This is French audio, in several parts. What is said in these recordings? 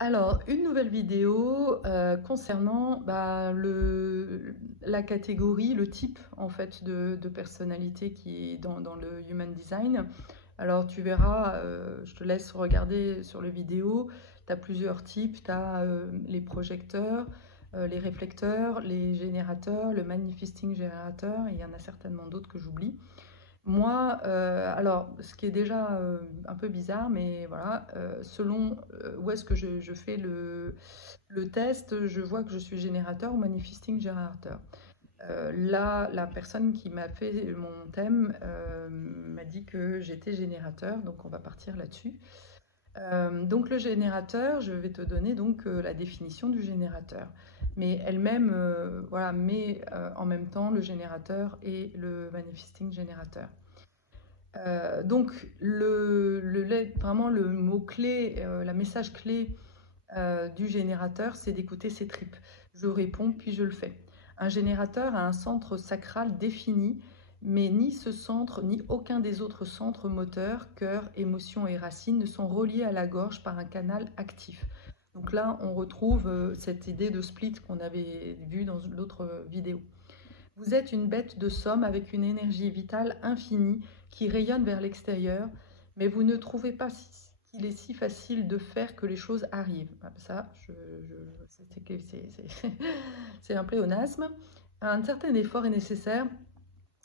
Alors, une nouvelle vidéo concernant la catégorie, le type en fait de personnalité qui est dans le Human Design. Alors, tu verras, je te laisse regarder sur les vidéos, tu as plusieurs types, tu as les projecteurs, les réflecteurs, les générateurs, le manifesting générateur, et il y en a certainement d'autres que j'oublie. Moi, alors, ce qui est déjà un peu bizarre, mais voilà, selon où est-ce que je fais le test, je vois que je suis générateur ou manifesting générateur. Là, la personne qui m'a fait mon thème m'a dit que j'étais générateur, donc on va partir là-dessus. Donc le générateur, je vais te donner donc la définition du générateur. Mais elle-même, voilà, met en même temps le générateur et le manifesting générateur. Donc, vraiment le mot-clé, la message clé du générateur, c'est d'écouter ses tripes. Je réponds, puis je le fais. Un générateur a un centre sacral défini, mais ni ce centre, ni aucun des autres centres moteurs, cœur, émotion et racines ne sont reliés à la gorge par un canal actif. Donc là, on retrouve cette idée de split qu'on avait vue dans l'autre vidéo. Vous êtes une bête de somme avec une énergie vitale infinie qui rayonne vers l'extérieur, mais vous ne trouvez pas qu'il est si facile de faire que les choses arrivent. Ça, c'est un pléonasme. Un certain effort est nécessaire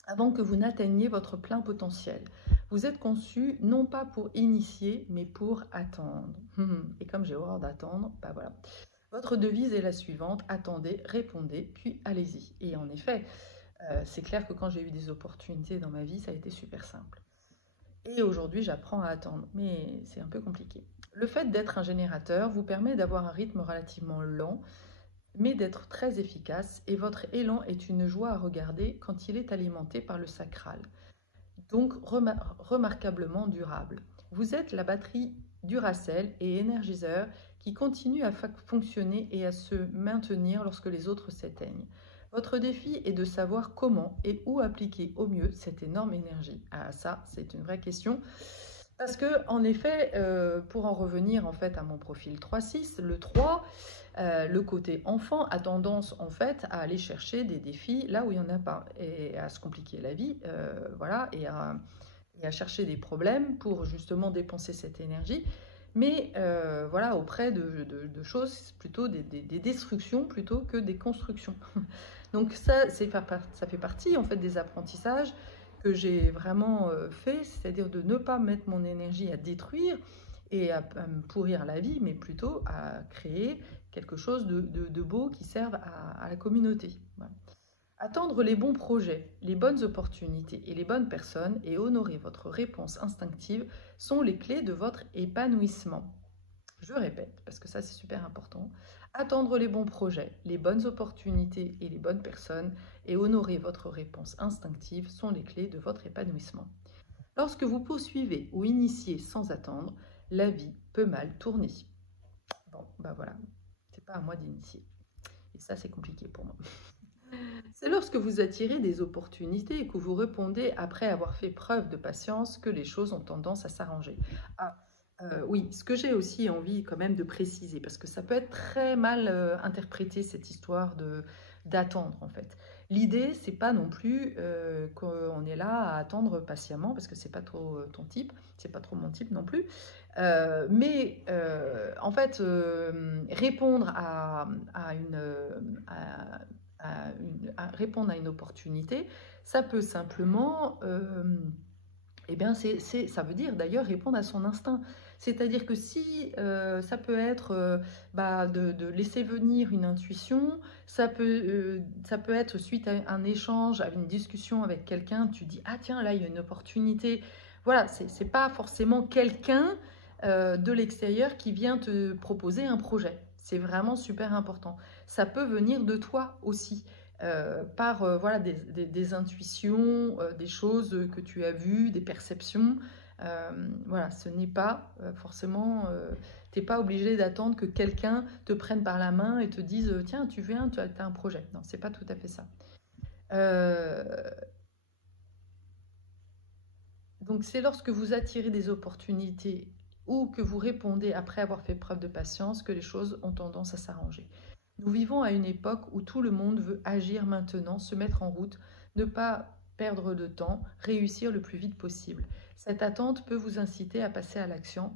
avant que vous n'atteigniez votre plein potentiel. Vous êtes conçu non pas pour initier, mais pour attendre. Et comme j'ai horreur d'attendre, bah voilà. Votre devise est la suivante, attendez, répondez, puis allez-y. Et en effet, c'est clair que quand j'ai eu des opportunités dans ma vie, ça a été super simple. Et aujourd'hui, j'apprends à attendre, mais c'est un peu compliqué. Le fait d'être un générateur vous permet d'avoir un rythme relativement lent, mais d'être très efficace, et votre élan est une joie à regarder quand il est alimenté par le sacral, donc remarquablement durable. Vous êtes la batterie Duracell et énergiseur qui continue à fonctionner et à se maintenir lorsque les autres s'éteignent. Votre défi est de savoir comment et où appliquer au mieux cette énorme énergie. Ah, ça, c'est une vraie question. Parce que, en effet, pour en revenir en fait à mon profil 3-6, le 3, le côté enfant a tendance en fait à aller chercher des défis là où il n'y en a pas et à se compliquer la vie, voilà, et à chercher des problèmes pour justement dépenser cette énergie. Mais voilà, auprès de choses plutôt des destructions plutôt que des constructions. Donc ça fait partie en fait des apprentissages que j'ai vraiment fait, c'est-à-dire de ne pas mettre mon énergie à détruire et à me pourrir la vie, mais plutôt à créer quelque chose de beau qui serve à la communauté. Voilà. Attendre les bons projets, les bonnes opportunités et les bonnes personnes et honorer votre réponse instinctive sont les clés de votre épanouissement. Je répète, parce que ça c'est super important. Attendre les bons projets, les bonnes opportunités et les bonnes personnes et honorer votre réponse instinctive sont les clés de votre épanouissement. Lorsque vous poursuivez ou initiez sans attendre, la vie peut mal tourner. Bon, bah voilà, c'est pas à moi d'initier. Et ça c'est compliqué pour moi. C'est lorsque vous attirez des opportunités et que vous répondez après avoir fait preuve de patience que les choses ont tendance à s'arranger. Ah, oui, ce que j'ai aussi envie quand même de préciser, parce que ça peut être très mal interprété cette histoire d'attendre en fait. L'idée, c'est pas non plus qu'on est là à attendre patiemment, parce que c'est pas trop ton type, c'est pas trop mon type non plus. Mais en fait, répondre à répondre à une opportunité, ça peut simplement, eh bien, ça veut dire d'ailleurs répondre à son instinct. C'est-à-dire que si ça peut être de laisser venir une intuition, ça peut être suite à un échange, à une discussion avec quelqu'un, tu dis ah tiens là il y a une opportunité. Voilà, c'est pas forcément quelqu'un de l'extérieur qui vient te proposer un projet. C'est vraiment super important. Ça peut venir de toi aussi par voilà, des intuitions, des choses que tu as vues, des perceptions. Voilà, ce n'est pas forcément, tu n'es pas obligé d'attendre que quelqu'un te prenne par la main et te dise tiens, tu viens, tu as un projet. Non, c'est pas tout à fait ça. Euh, donc c'est lorsque vous attirez des opportunités ou que vous répondez après avoir fait preuve de patience que les choses ont tendance à s'arranger. Nous vivons à une époque où tout le monde veut agir maintenant, se mettre en route, ne pas perdre de temps, réussir le plus vite possible. Cette attente peut vous inciter à passer à l'action,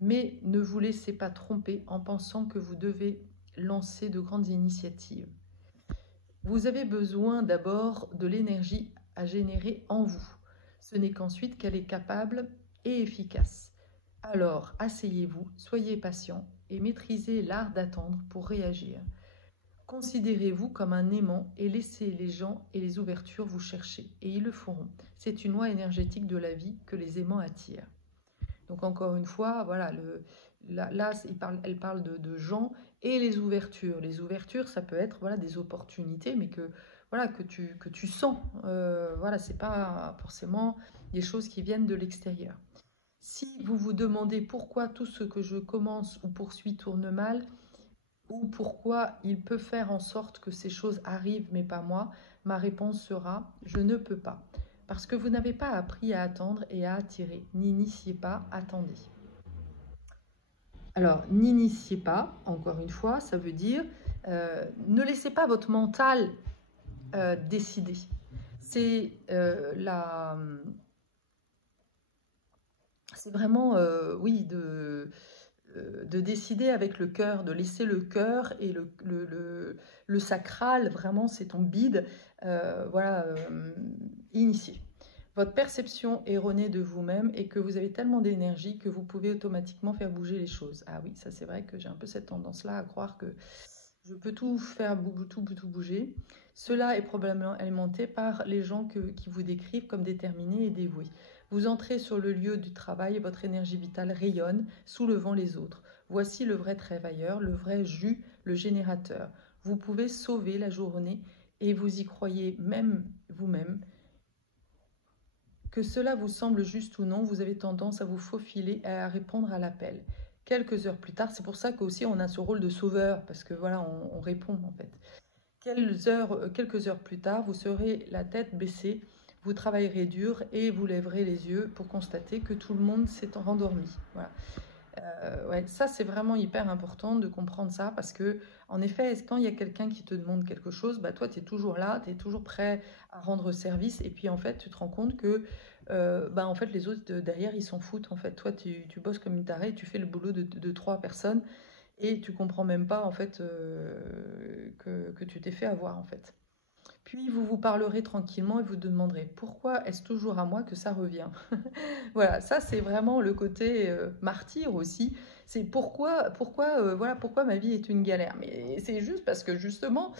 mais ne vous laissez pas tromper en pensant que vous devez lancer de grandes initiatives. Vous avez besoin d'abord de l'énergie à générer en vous. Ce n'est qu'ensuite qu'elle est capable et efficace. Alors, asseyez-vous, soyez patient et maîtrisez l'art d'attendre pour réagir. Considérez-vous comme un aimant et laissez les gens et les ouvertures vous chercher, et ils le feront. C'est une loi énergétique de la vie que les aimants attirent. Donc encore une fois, voilà, là elle parle de gens et les ouvertures. Les ouvertures, ça peut être voilà, des opportunités, mais voilà, que tu sens. Voilà, c'est pas forcément des choses qui viennent de l'extérieur. Si vous vous demandez pourquoi tout ce que je commence ou poursuis tourne mal, ou pourquoi il peut faire en sorte que ces choses arrivent mais pas moi, ma réponse sera « je ne peux pas ». Parce que vous n'avez pas appris à attendre et à attirer. N'initiez pas, attendez. Alors, n'initiez pas, encore une fois, ça veut dire ne laissez pas votre mental décider. C'est c'est vraiment, oui, de décider avec le cœur, de laisser le cœur et le sacral, vraiment c'est ton bide, voilà, initier. Votre perception erronée de vous-même et que vous avez tellement d'énergie que vous pouvez automatiquement faire bouger les choses. Ah oui, ça c'est vrai que j'ai un peu cette tendance-là à croire que je peux tout faire, tout bouger. Cela est probablement alimenté par les gens qui vous décrivent comme déterminés et dévoués. Vous entrez sur le lieu du travail et votre énergie vitale rayonne, soulevant les autres. Voici le vrai travailleur, le vrai jus, le générateur. Vous pouvez sauver la journée et vous y croyez même vous-même. Que cela vous semble juste ou non, vous avez tendance à vous faufiler et à répondre à l'appel. Quelques heures plus tard, c'est pour ça qu'aussi on a ce rôle de sauveur, parce que voilà, on répond en fait. Quelques heures plus tard, vous serez la tête baissée, vous travaillerez dur et vous lèverez les yeux pour constater que tout le monde s'est rendormi. Voilà. Ouais, ça c'est vraiment hyper important de comprendre ça parce que en effet, quand il y a quelqu'un qui te demande quelque chose, bah toi tu es toujours là, tu es toujours prêt à rendre service et puis en fait tu te rends compte que bah en fait les autres derrière ils s'en foutent en fait. Toi tu bosses comme une tarée, tu fais le boulot de 3 personnes et tu comprends même pas en fait que tu t'es fait avoir en fait. Puis vous vous parlerez tranquillement et vous demanderez pourquoi est-ce toujours à moi que ça revient. Voilà, ça c'est vraiment le côté martyr aussi. C'est voilà, pourquoi ma vie est une galère. Mais c'est juste parce que justement,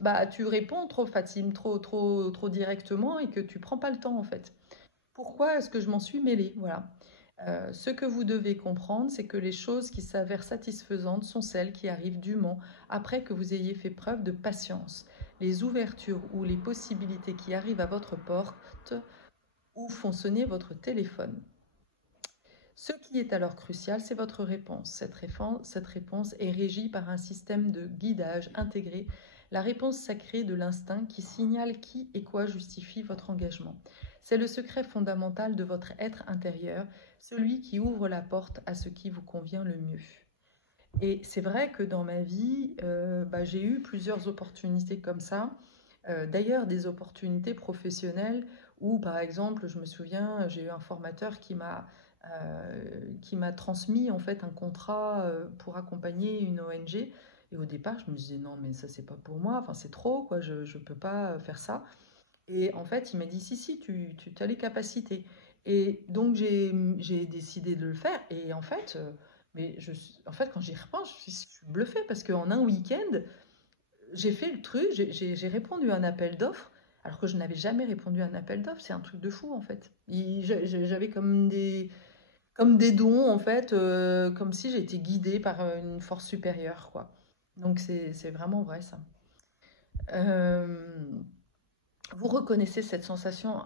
bah, tu réponds trop facile, trop directement et que tu prends pas le temps en fait. Pourquoi est-ce que je m'en suis mêlée? Voilà. Ce que vous devez comprendre, c'est que les choses qui s'avèrent satisfaisantes sont celles qui arrivent dûment après que vous ayez fait preuve de patience. Les ouvertures ou les possibilités qui arrivent à votre porte ou font sonner votre téléphone. Ce qui est alors crucial, c'est votre réponse. Cette réponse est régie par un système de guidage intégré, la réponse sacrée de l'instinct qui signale qui et quoi justifie votre engagement. C'est le secret fondamental de votre être intérieur, celui qui ouvre la porte à ce qui vous convient le mieux. Et c'est vrai que dans ma vie, j'ai eu plusieurs opportunités comme ça. D'ailleurs, des opportunités professionnelles où, par exemple, je me souviens, j'ai eu un formateur qui m'a transmis en fait un contrat pour accompagner une ONG. Et au départ, je me disais non, mais ça c'est pas pour moi. Enfin, c'est trop quoi. Je peux pas faire ça. Et en fait, il m'a dit si, tu as les capacités. Et donc j'ai décidé de le faire. Et en fait, quand j'y repense, je suis bluffée parce qu'en un week-end, j'ai fait le truc, j'ai répondu à un appel d'offres, alors que je n'avais jamais répondu à un appel d'offres. C'est un truc de fou en fait. J'avais comme des dons en fait, comme si j'étais guidée par une force supérieure quoi. Donc c'est vraiment vrai ça. Euh, vous reconnaissez cette sensation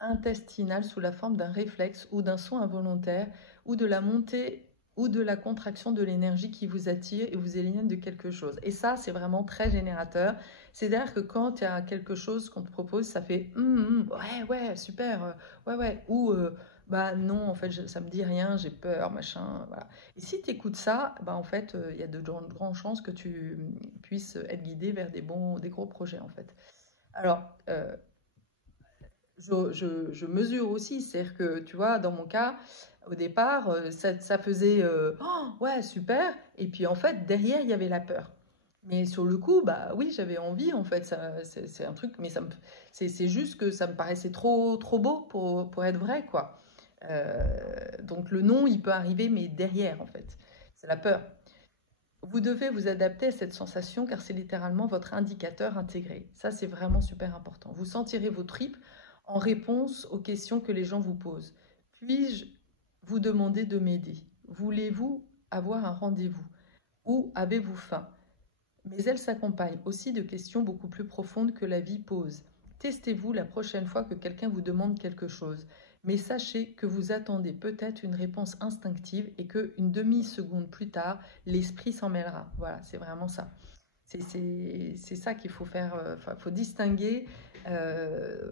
intestinale sous la forme d'un réflexe ou d'un son involontaire ou de la montée ou de la contraction de l'énergie qui vous attire et vous éloigne de quelque chose. Et ça, c'est vraiment très générateur. C'est-à-dire que quand il y a quelque chose qu'on te propose, ça fait ouais, super, ouais, ouais. Ou bah non, en fait, ça me dit rien, j'ai peur, machin, voilà. Et si tu écoutes ça, bah en fait, il y a de grandes chances que tu puisses être guidé vers des gros projets, en fait. Alors, je mesure aussi, c'est-à-dire que, tu vois, dans mon cas, au départ, ça faisait oh, ouais, super, et puis en fait, derrière, il y avait la peur. Mais sur le coup, bah oui, j'avais envie, en fait, c'est un truc, mais c'est juste que ça me paraissait trop beau pour être vrai, quoi. Donc le non, il peut arriver, mais derrière, en fait, c'est la peur. Vous devez vous adapter à cette sensation car c'est littéralement votre indicateur intégré. Ça, c'est vraiment super important. Vous sentirez vos tripes en réponse aux questions que les gens vous posent. Puis-je vous demander de m'aider? Voulez-vous avoir un rendez-vous? Ou avez-vous faim? Mais elle s'accompagne aussi de questions beaucoup plus profondes que la vie pose. Testez-vous la prochaine fois que quelqu'un vous demande quelque chose, mais sachez que vous attendez peut-être une réponse instinctive et qu'une demi-seconde plus tard, l'esprit s'en mêlera. Voilà, c'est vraiment ça. C'est ça qu'il faut faire, faut distinguer.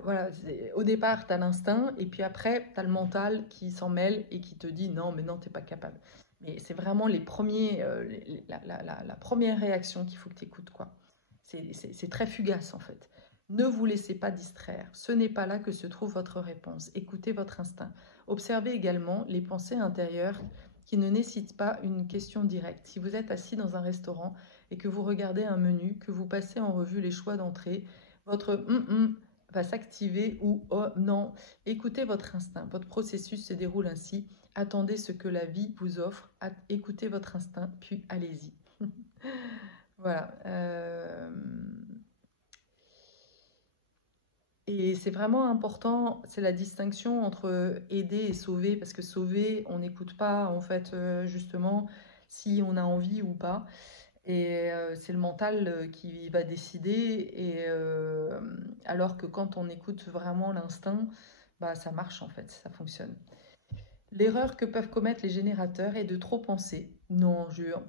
Voilà, au départ, tu as l'instinct, et puis après, tu as le mental qui s'en mêle et qui te dit non, mais non, tu n'es pas capable. Mais c'est vraiment la première réaction qu'il faut que tu écoutes, quoi. C'est très fugace, en fait. Ne vous laissez pas distraire. Ce n'est pas là que se trouve votre réponse. Écoutez votre instinct. Observez également les pensées intérieures qui ne nécessitent pas une question directe. Si vous êtes assis dans un restaurant et que vous regardez un menu, que vous passez en revue les choix d'entrée, votre va s'activer ou oh non. Écoutez votre instinct. Votre processus se déroule ainsi. Attendez ce que la vie vous offre. Écoutez votre instinct, puis allez-y. Voilà. Et c'est vraiment important, c'est la distinction entre aider et sauver, parce que sauver, on n'écoute pas, en fait, justement, si on a envie ou pas. Et c'est le mental qui va décider. Et alors que quand on écoute vraiment l'instinct, bah, ça marche en fait, ça fonctionne. L'erreur que peuvent commettre les générateurs est de trop penser, non, jure,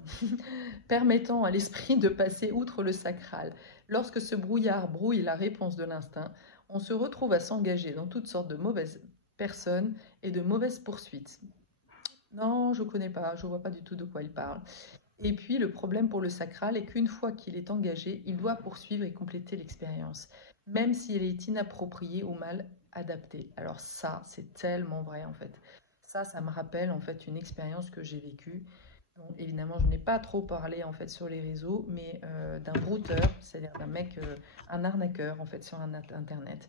permettant à l'esprit de passer outre le sacral. Lorsque ce brouillard brouille la réponse de l'instinct, on se retrouve à s'engager dans toutes sortes de mauvaises personnes et de mauvaises poursuites. Non, je ne connais pas, je ne vois pas du tout de quoi il parle. Et puis, le problème pour le sacral est qu'une fois qu'il est engagé, il doit poursuivre et compléter l'expérience, même si elle est inappropriée ou mal adaptée. Alors ça, c'est tellement vrai en fait. Ça me rappelle en fait une expérience que j'ai vécue. Donc, évidemment, je n'ai pas trop parlé en fait sur les réseaux, mais d'un brouteur, c'est-à-dire d'un mec, un arnaqueur en fait sur Internet.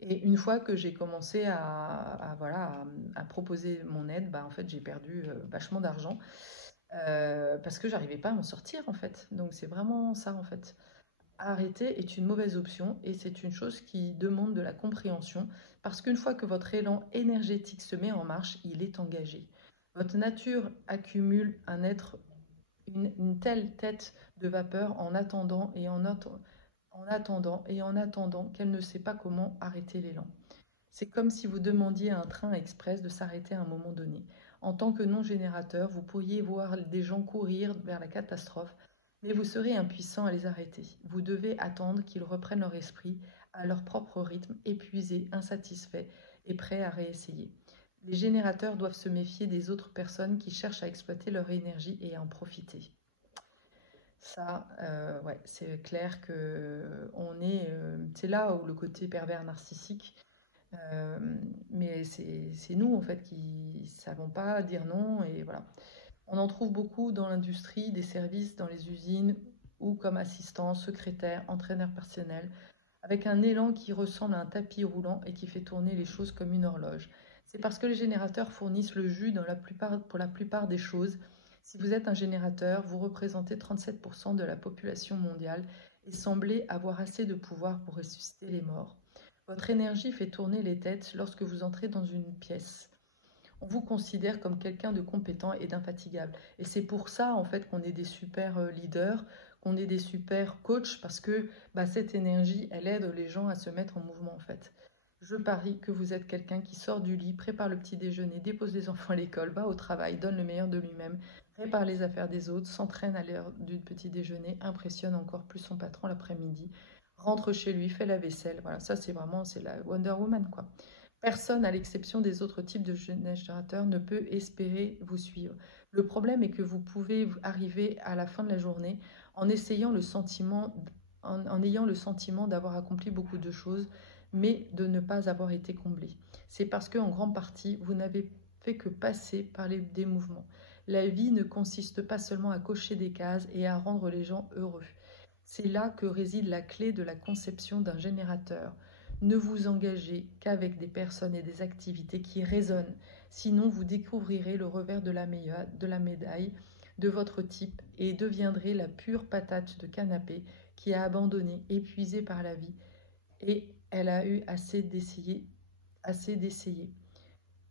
Et une fois que j'ai commencé voilà, à proposer mon aide, bah, en fait, j'ai perdu vachement d'argent. Parce que j'arrivais pas à m'en sortir en fait. Donc c'est vraiment ça en fait. Arrêter est une mauvaise option et c'est une chose qui demande de la compréhension parce qu'une fois que votre élan énergétique se met en marche, il est engagé. Votre nature accumule une telle tête de vapeur en attendant et en attendant qu'elle ne sait pas comment arrêter l'élan. C'est comme si vous demandiez à un train express de s'arrêter à un moment donné. En tant que non-générateur, vous pourriez voir des gens courir vers la catastrophe, mais vous serez impuissant à les arrêter. Vous devez attendre qu'ils reprennent leur esprit à leur propre rythme, épuisés, insatisfaits et prêts à réessayer. Les générateurs doivent se méfier des autres personnes qui cherchent à exploiter leur énergie et à en profiter. Ça, ouais, c'est clair que c'est là où le côté pervers narcissique. Euh, mais c'est nous, en fait, qui ne savons pas dire non. Et voilà. On en trouve beaucoup dans l'industrie, des services, dans les usines, ou comme assistant, secrétaire, entraîneur personnel, avec un élan qui ressemble à un tapis roulant et qui fait tourner les choses comme une horloge. C'est parce que les générateurs fournissent le jus pour la plupart des choses. Si vous êtes un générateur, vous représentez 37% de la population mondiale et semblez avoir assez de pouvoir pour ressusciter les morts. Votre énergie fait tourner les têtes lorsque vous entrez dans une pièce. On vous considère comme quelqu'un de compétent et d'infatigable. Et c'est pour ça, en fait, qu'on est des super leaders, qu'on est des super coachs, parce que bah, cette énergie, elle aide les gens à se mettre en mouvement, en fait. Je parie que vous êtes quelqu'un qui sort du lit, prépare le petit déjeuner, dépose les enfants à l'école, va au travail, donne le meilleur de lui-même, répare les affaires des autres, s'entraîne à l'heure du petit déjeuner, impressionne encore plus son patron l'après-midi, rentre chez lui, fait la vaisselle. Voilà, ça c'est la Wonder Woman, quoi. Personne, à l'exception des autres types de générateurs, ne peut espérer vous suivre. Le problème est que vous pouvez arriver à la fin de la journée en ayant le sentiment d'avoir accompli beaucoup de choses, mais de ne pas avoir été comblé. C'est parce qu'en grande partie, vous n'avez fait que passer par des mouvements. La vie ne consiste pas seulement à cocher des cases et à rendre les gens heureux. C'est là que réside la clé de la conception d'un générateur. Ne vous engagez qu'avec des personnes et des activités qui résonnent, sinon vous découvrirez le revers de la médaille de votre type et deviendrez la pure patate de canapé qui a abandonné, épuisée par la vie, et elle a eu assez d'essayer.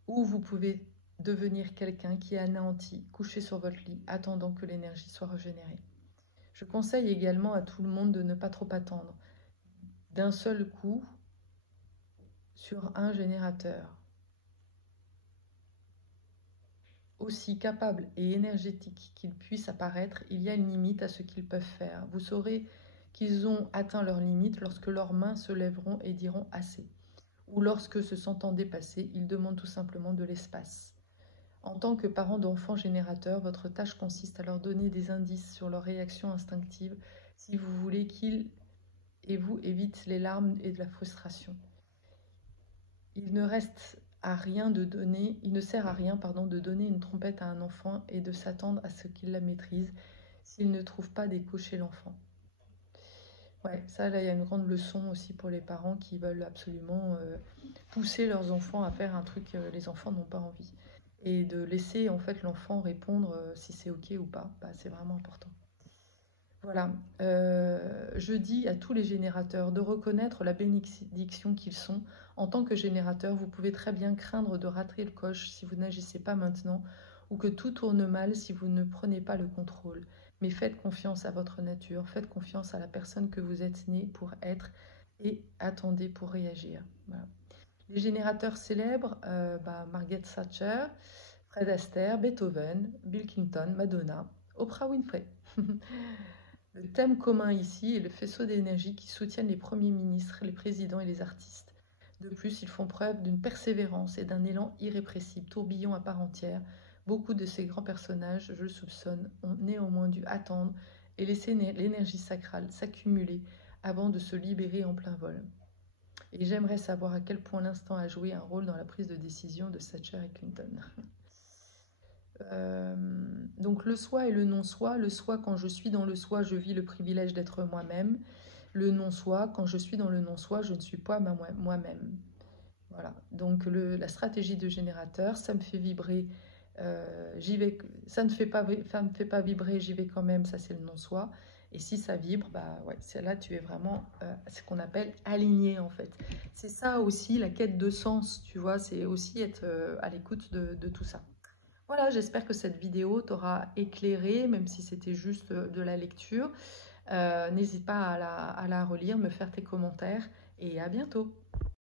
Ou vous pouvez devenir quelqu'un qui est anéanti, couché sur votre lit, attendant que l'énergie soit régénérée. Je conseille également à tout le monde de ne pas trop attendre. D'un seul coup, sur un générateur. Aussi capable et énergétique qu'ils puissent apparaître, il y a une limite à ce qu'ils peuvent faire. Vous saurez qu'ils ont atteint leur limite lorsque leurs mains se lèveront et diront assez. Ou lorsque, se sentant dépassés, ils demandent tout simplement de l'espace. En tant que parent d'enfants générateurs, votre tâche consiste à leur donner des indices sur leurs réactions instinctives si vous voulez qu'ils et vous évitent les larmes et de la frustration. Il ne sert à rien de donner une trompette à un enfant et de s'attendre à ce qu'il la maîtrise s'il ne trouve pas d'écho chez l'enfant. Ouais, ça là, il y a une grande leçon aussi pour les parents qui veulent absolument pousser leurs enfants à faire un truc que les enfants n'ont pas envie. Et de laisser en fait l'enfant répondre si c'est ok ou pas, c'est vraiment important. Voilà, je dis à tous les générateurs de reconnaître la bénédiction qu'ils sont. En tant que générateur, vous pouvez très bien craindre de rater le coche si vous n'agissez pas maintenant, ou que tout tourne mal si vous ne prenez pas le contrôle. Mais faites confiance à votre nature, faites confiance à la personne que vous êtes né pour être, et attendez pour réagir. Voilà. Les générateurs célèbres, Margaret Thatcher, Fred Astaire, Beethoven, Bill Clinton, Madonna, Oprah Winfrey. Le thème commun ici est le faisceau d'énergie qui soutiennent les premiers ministres, les présidents et les artistes. De plus, ils font preuve d'une persévérance et d'un élan irrépressible, tourbillon à part entière. Beaucoup de ces grands personnages, je le soupçonne, ont néanmoins dû attendre et laisser l'énergie sacrale s'accumuler avant de se libérer en plein vol. Et j'aimerais savoir à quel point l'instant a joué un rôle dans la prise de décision de Thatcher et Clinton. Donc le soi et le non-soi. Le soi, quand je suis dans le soi, je vis le privilège d'être moi-même. Le non-soi, quand je suis dans le non-soi, je ne suis pas moi-même. Voilà, donc la stratégie de générateur, ça me fait vibrer, j'y vais, ça me fait pas vibrer, j'y vais quand même, ça c'est le non-soi. Et si ça vibre, ouais, c'est là tu es vraiment ce qu'on appelle aligné en fait. C'est ça aussi la quête de sens, tu vois, c'est aussi être à l'écoute de tout ça. Voilà, j'espère que cette vidéo t'aura éclairé, même si c'était juste de la lecture. N'hésite pas à la relire, me faire tes commentaires et à bientôt.